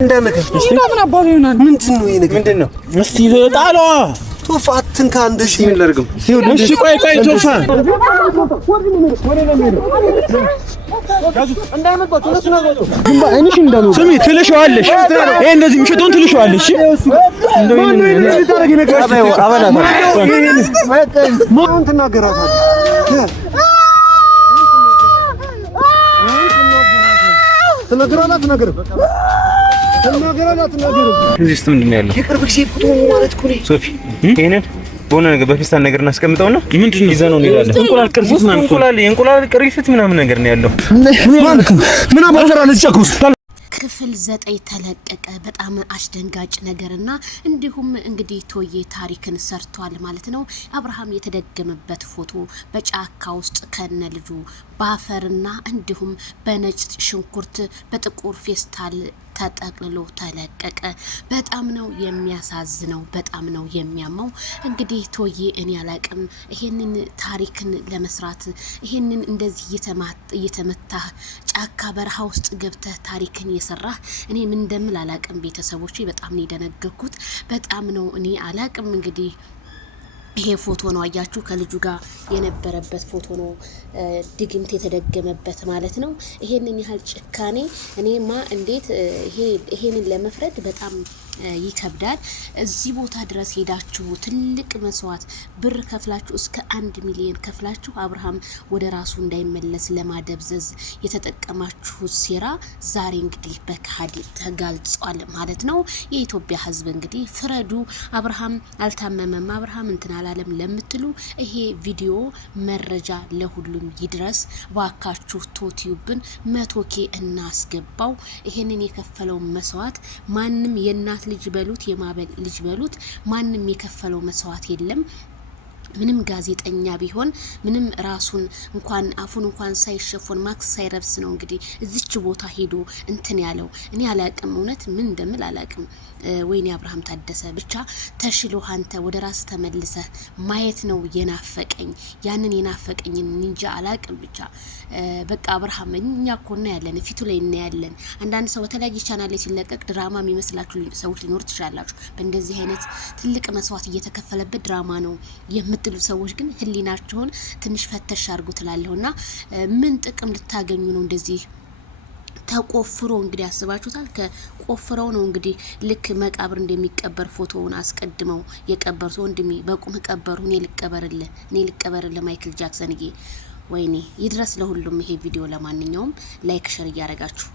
እንዳነከስ እስቲ ምን አባሪ ይሆናል? ምንድነው ይሄ ነገር? ምንድነው? እስቲ ጣሏ ቶፋትን ካንደ እሺ ምን ላድርግም? እሺ ቆይ ቶፋ ስሚ ትልሽዋለሽ። ይሄ እንደዚህ ምሽቶን ትልሽዋለሽ። እሺ እንደው ምን ታረጊ ነገር አበላ ማን ተናገራታል? ተናገራላት እዚህ ውስጥ ምንድነው ያለው? የቅርብ ጊዜ ፎቶ ማለት እኮ ነው ሶፊ። ይሄንን በሆነ ነገር በፊስታን ነገር እናስቀምጠውና ምንድነው ይዘነው እንሄዳለን። እንቁላል ቅርፊት ምናምን ነገር ነው ያለው። ምን አባፈራ ለጨኩስ ክፍል 9 ተለቀቀ። በጣም አስደንጋጭ ነገርና እንዲሁም እንግዲህ ቶዬ ታሪክን ሰርቷል ማለት ነው። አብርሃም የተደገመበት ፎቶ በጫካ ውስጥ ከነ ልጁ ባፈርና እንዲሁም በነጭ ሽንኩርት በጥቁር ፌስታል ተጠቅልሎ ተለቀቀ። በጣም ነው የሚያሳዝነው፣ በጣም ነው የሚያመው። እንግዲህ ቶዬ እኔ አላቅም ይሄንን ታሪክን ለመስራት ይሄንን እንደዚህ እየተመታ ጫካ በረሃ ውስጥ ገብተህ ታሪክን የሰራህ እኔ ምን እንደምል አላቅም። ቤተሰቦቼ በጣም ነው የደነገኩት። በጣም ነው እኔ አላቅም። እንግዲህ ይሄ ፎቶ ነው አያችሁ፣ ከልጁ ጋር የነበረበት ፎቶ ነው ድግምት የተደገመበት ማለት ነው። ይሄንን ያህል ጭካኔ እኔማ እንዴት ይሄንን ለመፍረድ በጣም ይከብዳል። እዚህ ቦታ ድረስ ሄዳችሁ ትልቅ መስዋዕት ብር ከፍላችሁ እስከ 1 ሚሊዮን ከፍላችሁ አብርሃም ወደ ራሱ እንዳይመለስ ለማደብዘዝ የተጠቀማችሁ ሴራ ዛሬ እንግዲህ በካድ ተጋልጿል ማለት ነው። የኢትዮጵያ ሕዝብ እንግዲህ ፍረዱ። አብርሃም አልታመመም፣ አብርሃም እንትን አላለም ለምትሉ ይሄ ቪዲዮ መረጃ ለሁሉም ይድረስ ባካችሁ። ቶቲዩብን 100K እናስገባው። ይሄንን የከፈለው መስዋዕት ማንም የእናት ልጅ በሉት የማበል ልጅ በሉት ማንም የከፈለው መስዋዕት የለም። ምንም ጋዜጠኛ ቢሆን ምንም ራሱን እንኳን አፉን እንኳን ሳይሸፎን ማክስ ሳይረብስ ነው እንግዲህ እዚች ቦታ ሄዶ እንትን ያለው። እኔ አላቅም፣ እውነት ምን እንደምል አላቅም። ወይኔ አብርሃም ታደሰ ብቻ ተሽሎ አንተ ወደ ራስ ተመልሰ ማየት ነው የናፈቀኝ። ያንን የናፈቀኝን እንጃ አላቅም። ብቻ በቃ አብርሃም እኛ እኮ እናያለን፣ ፊቱ ላይ እናያለን። አንዳንድ ሰው በተለያየ ቻናል ላይ ሲለቀቅ ድራማ የሚመስላችሁ ሰዎች ሊኖር ትችላላችሁ። በእንደዚህ አይነት ትልቅ መስዋዕት እየተከፈለበት ድራማ ነው የምትሉ ሰዎች ግን ህሊናችሁን ትንሽ ፈተሽ አድርጉ ትላለሁና ምን ጥቅም ልታገኙ ነው እንደዚህ ተቆፍሮ? እንግዲህ አስባችሁታል። ከቆፍረው ነው እንግዲህ ልክ መቃብር እንደሚቀበር ፎቶውን አስቀድመው የቀበር ሰው እንደሚ በቁም ቀበሩ። እኔ ልቀበርልህ ማይክል ጃክሰን። ወይኔ ይድረስ ለሁሉም ይሄ ቪዲዮ። ለማንኛውም ላይክ ሸር እያደረጋችሁ